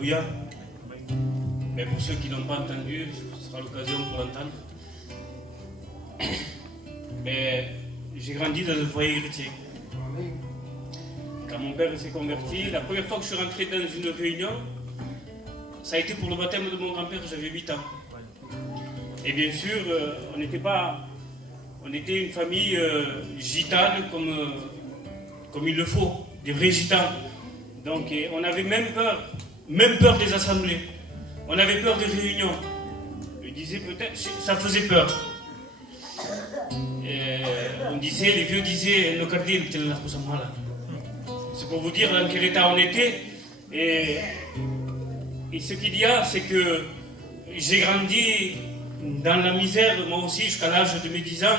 Alléluia. Mais pour ceux qui n'ont pas entendu, ce sera l'occasion pour l'entendre. Mais j'ai grandi dans un foyer chrétien. Quand mon père s'est converti, la première fois que je suis rentré dans une réunion, ça a été pour le baptême de mon grand-père, j'avais 8 ans. Et bien sûr, on était une famille gitane comme il le faut, des vrais gitanes. Donc on avait même peur des assemblées. On avait peur des réunions. Je disais peut-être, ça faisait peur. Et les vieux disaient, le cardinal, c'est pour vous dire dans quel état on était. Et ce qu'il y a, c'est que j'ai grandi dans la misère, moi aussi, jusqu'à l'âge de mes 10 ans.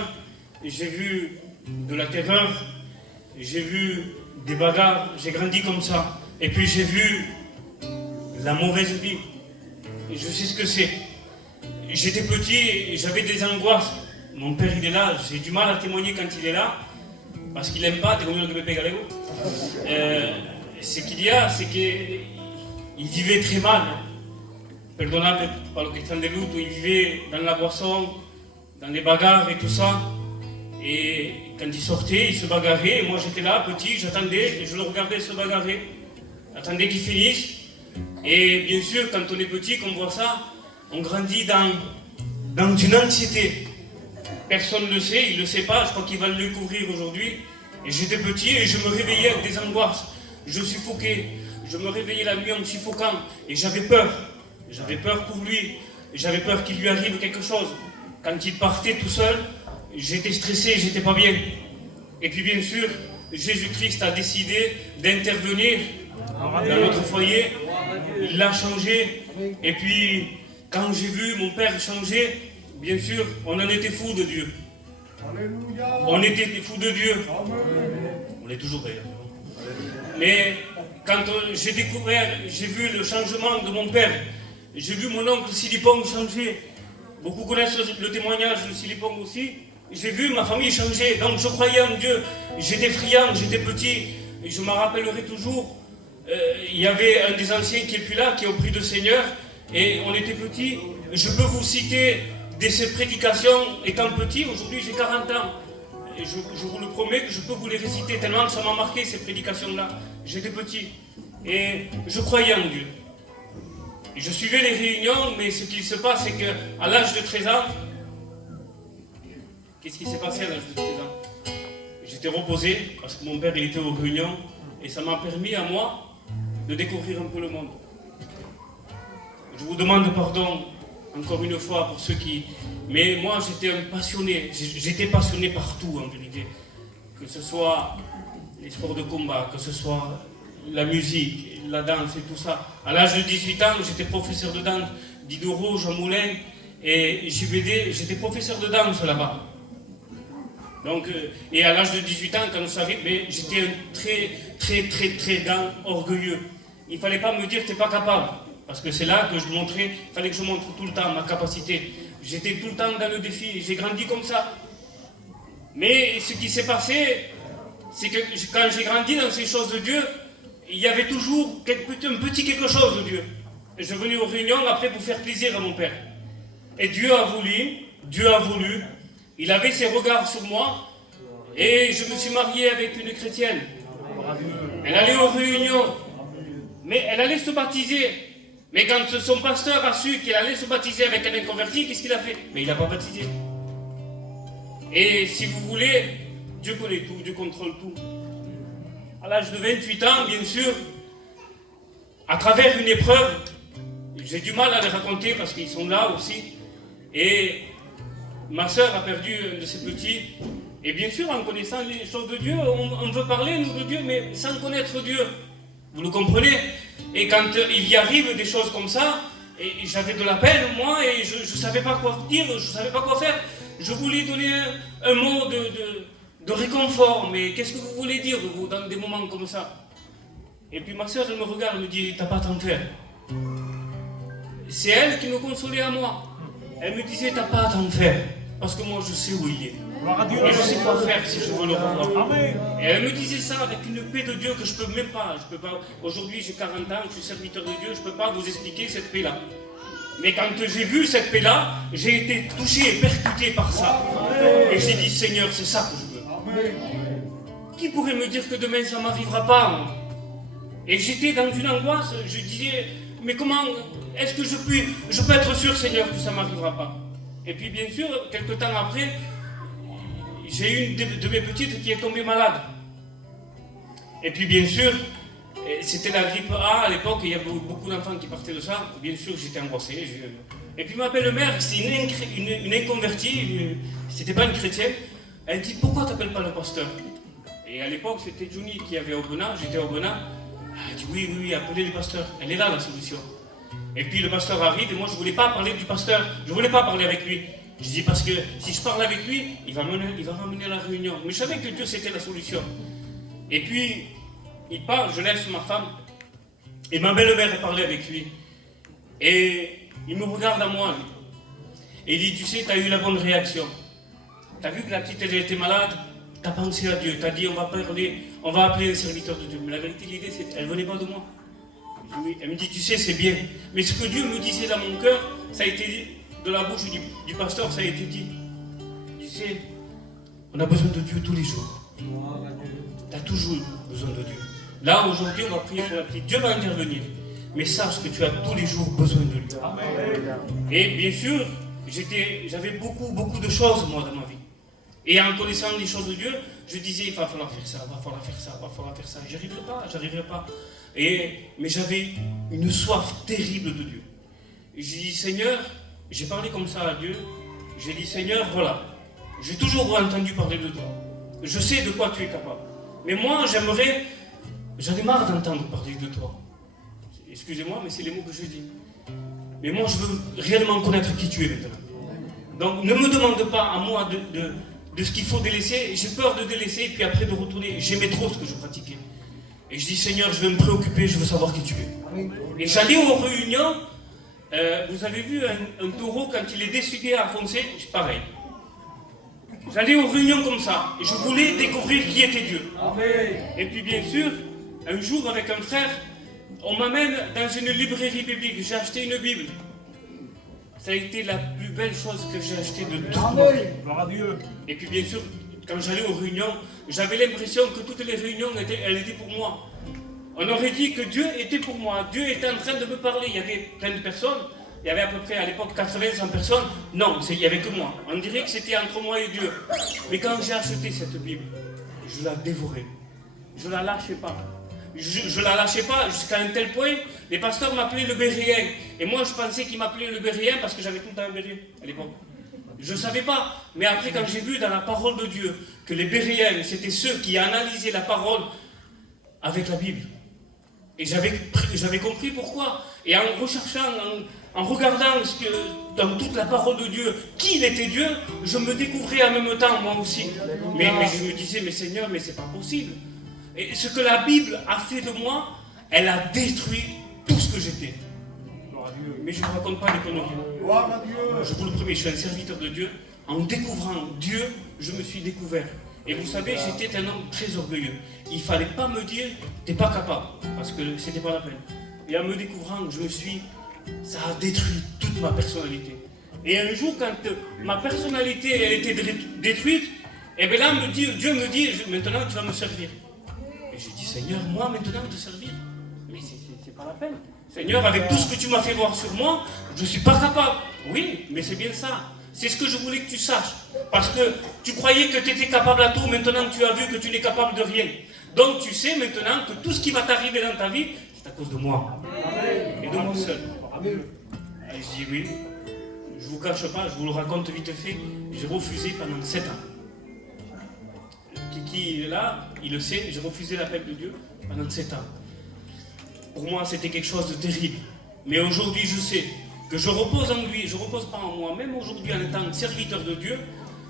J'ai vu de la terreur, j'ai vu des bagarres, j'ai grandi comme ça. Et puis j'ai vu la mauvaise vie. Et je sais ce que c'est. J'étais petit et j'avais des angoisses. Mon père, il est là, j'ai du mal à témoigner quand il est là, parce qu'il n'aime pas, ce qu'il y a, c'est qu'il vivait très mal. Perdonnable par le question de lutte, il vivait dans la boisson, dans les bagarres et tout ça. Et quand il sortait, il se bagarrait. Et moi j'étais là, petit, j'attendais et je le regardais se bagarrer. J'attendais qu'il finisse. Et bien sûr, quand on est petit, qu'on voit ça, on grandit dans une anxiété. Personne ne le sait, il ne le sait pas, je crois qu'il va le découvrir aujourd'hui. Et j'étais petit et je me réveillais avec des angoisses. Je suffoquais, je me réveillais la nuit en me suffoquant. Et j'avais peur. J'avais peur pour lui. J'avais peur qu'il lui arrive quelque chose. Quand il partait tout seul, j'étais stressé, j'étais pas bien. Et puis bien sûr, Jésus-Christ a décidé d'intervenir dans notre foyer. Il l'a changé. Et puis, quand j'ai vu mon père changer, bien sûr, on en était fous de Dieu. On était fous de Dieu. On l'est toujours d'ailleurs. Mais quand j'ai découvert, j'ai vu le changement de mon père, j'ai vu mon oncle Silipong changer. Beaucoup connaissent le témoignage de Silipong aussi. J'ai vu ma famille changer, donc je croyais en Dieu. J'étais friand, j'étais petit, et je m'en rappellerai toujours. Il y avait un des anciens qui est plus là, qui est au prix du Seigneur, et on était petits. Je peux vous citer de ces prédications étant petit, aujourd'hui j'ai 40 ans. Et je vous le promets que je peux vous les réciter tellement que ça m'a marqué ces prédications-là. J'étais petit et je croyais en Dieu. Et je suivais les réunions, mais ce qu'il se passe, c'est qu'à l'âge de 13 ans, qu'est-ce qui s'est passé à l'âge de 13 ans? J'étais reposé parce que mon père il était aux réunions et ça m'a permis à moi de découvrir un peu le monde. Je vous demande pardon encore une fois pour ceux qui... Mais moi j'étais un passionné, j'étais passionné partout en vérité. Que ce soit les sports de combat, que ce soit la musique, la danse et tout ça. À l'âge de 18 ans, j'étais professeur de danse, Diderot, Jean Moulin et JBD, j'étais professeur de danse là-bas. Donc, et à l'âge de 18 ans, quand ça arrive, j'étais un très grand orgueilleux. Il ne fallait pas me dire que tu n'es pas capable. Parce que c'est là que je montrais, il fallait que je montre tout le temps ma capacité. J'étais tout le temps dans le défi, j'ai grandi comme ça. Mais ce qui s'est passé, c'est que quand j'ai grandi dans ces choses de Dieu, il y avait toujours un petit quelque chose de Dieu. Et je venais aux réunions après pour faire plaisir à mon père. Et Dieu a voulu, il avait ses regards sur moi, et je me suis marié avec une chrétienne. Elle allait aux réunions, mais elle allait se baptiser. Mais quand son pasteur a su qu'elle allait se baptiser avec un inconverti, qu'est-ce qu'il a fait? Mais il n'a pas baptisé. Et si vous voulez, Dieu connaît tout, Dieu contrôle tout. À l'âge de 28 ans, bien sûr, à travers une épreuve, j'ai du mal à les raconter parce qu'ils sont là aussi. Et ma soeur a perdu un de ses petits. Et bien sûr, en connaissant les choses de Dieu, on veut parler, nous, de Dieu, mais sans connaître Dieu. Vous le comprenez? Et quand il y arrive des choses comme ça, et j'avais de la peine, moi, et je ne savais pas quoi dire, je ne savais pas quoi faire. Je voulais donner un mot de réconfort, mais qu'est-ce que vous voulez dire, vous, dans des moments comme ça? Et puis ma soeur, elle me regarde, elle me dit, t'as pas à t'en faire. C'est elle qui me consolait à moi. Elle me disait, t'as pas à t'en faire, parce que moi, je sais où il est. Et je sais quoi faire si je veux le revoir. Et elle me disait ça avec une paix de Dieu que je peux même pas. Aujourd'hui, j'ai 40 ans, je suis serviteur de Dieu, je ne peux pas vous expliquer cette paix-là. Mais quand j'ai vu cette paix-là, j'ai été touché et percuté par ça. Et j'ai dit, Seigneur, c'est ça que je veux. Qui pourrait me dire que demain ça ne m'arrivera pas, moi? Et j'étais dans une angoisse, je disais, mais comment est-ce que je peux être sûr, Seigneur, que ça ne m'arrivera pas? Et puis bien sûr, quelques temps après, j'ai une de mes petites qui est tombée malade. Et puis bien sûr, c'était la grippe A à l'époque, il y avait beaucoup d'enfants qui partaient de ça. Bien sûr, j'étais angoissé. Et puis ma belle-mère, c'était une inconvertie, c'était pas une chrétienne, elle dit, pourquoi tu n'appelles pas le pasteur? Et à l'époque, c'était Johnny qui avait Aubenas, j'étais à Aubenas. Elle dit, oui, appelez le pasteur, elle est là la solution. Et puis le pasteur arrive, et moi je ne voulais pas parler du pasteur, je ne voulais pas parler avec lui. Je dis parce que si je parle avec lui, il va ramener à la réunion. Mais je savais que Dieu c'était la solution. Et puis, il part, je laisse ma femme, et ma belle-mère parlait avec lui. Et il me regarde à moi, lui. Et il dit, tu sais, tu as eu la bonne réaction. Tu as vu que la petite elle était malade, tu as pensé à Dieu, tu as dit, on va appeler un serviteur de Dieu. Mais la vérité, l'idée, elle ne venait pas de moi. Oui. Elle me dit, tu sais, c'est bien. Mais ce que Dieu me disait dans mon cœur, ça a été dit, de la bouche du pasteur, ça a été dit. Tu sais, on a besoin de Dieu tous les jours. Tu as toujours besoin de Dieu. Là, aujourd'hui, on va prier pour la petite. Dieu va intervenir. Mais sache que tu as tous les jours besoin de lui. Et bien sûr, j'avais beaucoup de choses, moi, dans ma vie. Et en connaissant les choses de Dieu, je disais, il va falloir faire ça, il va falloir faire ça, il va falloir faire ça. J'arriverai pas. Mais j'avais une soif terrible de Dieu. Et j'ai dit, Seigneur, j'ai parlé comme ça à Dieu. J'ai dit, Seigneur, voilà, j'ai toujours entendu parler de toi. Je sais de quoi tu es capable. Mais moi, j'en ai marre d'entendre parler de toi. Excusez-moi, mais c'est les mots que je dis. Mais moi, je veux réellement connaître qui tu es maintenant. Donc, ne me demande pas à moi de ce qu'il faut délaisser. J'ai peur de délaisser et puis après de retourner. J'aimais trop ce que je pratiquais. Et je dis, Seigneur, je vais me préoccuper, je veux savoir qui tu es. Et j'allais aux réunions. Vous avez vu un taureau quand il est décidé à foncer, c'est pareil. J'allais aux réunions comme ça, et je voulais découvrir qui était Dieu. Et puis bien sûr, un jour avec un frère, on m'amène dans une librairie biblique, j'ai acheté une Bible. Ça a été la plus belle chose que j'ai achetée de toute ma vie. Et puis bien sûr, quand j'allais aux réunions, j'avais l'impression que toutes les réunions, elles étaient pour moi. On aurait dit que Dieu était pour moi. Dieu était en train de me parler. Il y avait plein de personnes. Il y avait à peu près à l'époque 80-100 personnes. Non, il n'y avait que moi. On dirait que c'était entre moi et Dieu. Mais quand j'ai acheté cette Bible, je la dévorais. Je ne la lâchais pas. Je ne la lâchais pas jusqu'à un tel point. Les pasteurs m'appelaient le Bérien. Et moi, je pensais qu'ils m'appelaient le Bérien parce que j'avais tout le temps un Bérien à l'époque. Je ne savais pas. Mais après, quand j'ai vu dans la parole de Dieu que les Bériens, c'était ceux qui analysaient la parole avec la Bible. Et j'avais compris pourquoi. Et en recherchant, en regardant dans toute la parole de Dieu, qui il était Dieu, je me découvrais en même temps, moi aussi. Mais je me disais, mais Seigneur, mais c'est pas possible. Et ce que la Bible a fait de moi, elle a détruit tout ce que j'étais. Mais je ne raconte pas les conneries. Je vous le promets, je suis un serviteur de Dieu. En découvrant Dieu, je me suis découvert. Et vous savez, j'étais un homme très orgueilleux. Il ne fallait pas me dire, t'es pas capable, parce que c'était pas la peine. Et en me découvrant, ça a détruit toute ma personnalité. Et un jour, quand ma personnalité elle était détruite, et bien là, Dieu me dit, maintenant tu vas me servir. Et j'ai dit, Seigneur, moi maintenant te servir? Mais c'est pas la peine. Seigneur, avec tout ce que tu m'as fait voir sur moi, je ne suis pas capable. Oui, mais c'est bien ça. C'est ce que je voulais que tu saches. Parce que tu croyais que tu étais capable à tout, maintenant tu as vu que tu n'es capable de rien. Donc tu sais maintenant que tout ce qui va t'arriver dans ta vie, c'est à cause de moi. Et de moi seul. Et je dis oui, je ne vous cache pas, je vous le raconte vite fait, j'ai refusé pendant 7 ans. Kiki est là, il le sait, j'ai refusé l'appel de Dieu pendant 7 ans. Pour moi, c'était quelque chose de terrible. Mais aujourd'hui, je sais que je repose en lui, je ne repose pas en moi. Même aujourd'hui, en étant serviteur de Dieu,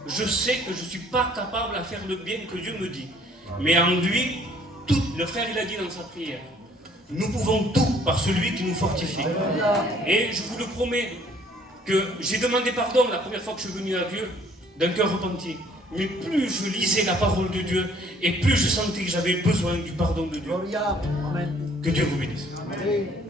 je sais que je ne suis pas capable à faire le bien que Dieu me dit. Mais en lui, tout, le frère, il a dit dans sa prière, nous pouvons tout par celui qui nous fortifie. Et je vous le promets que j'ai demandé pardon la première fois que je suis venu à Dieu d'un cœur repenti. Mais plus je lisais la parole de Dieu, et plus je sentais que j'avais besoin du pardon de Dieu. Gloria. Amen. Que Dieu vous bénisse. Amen.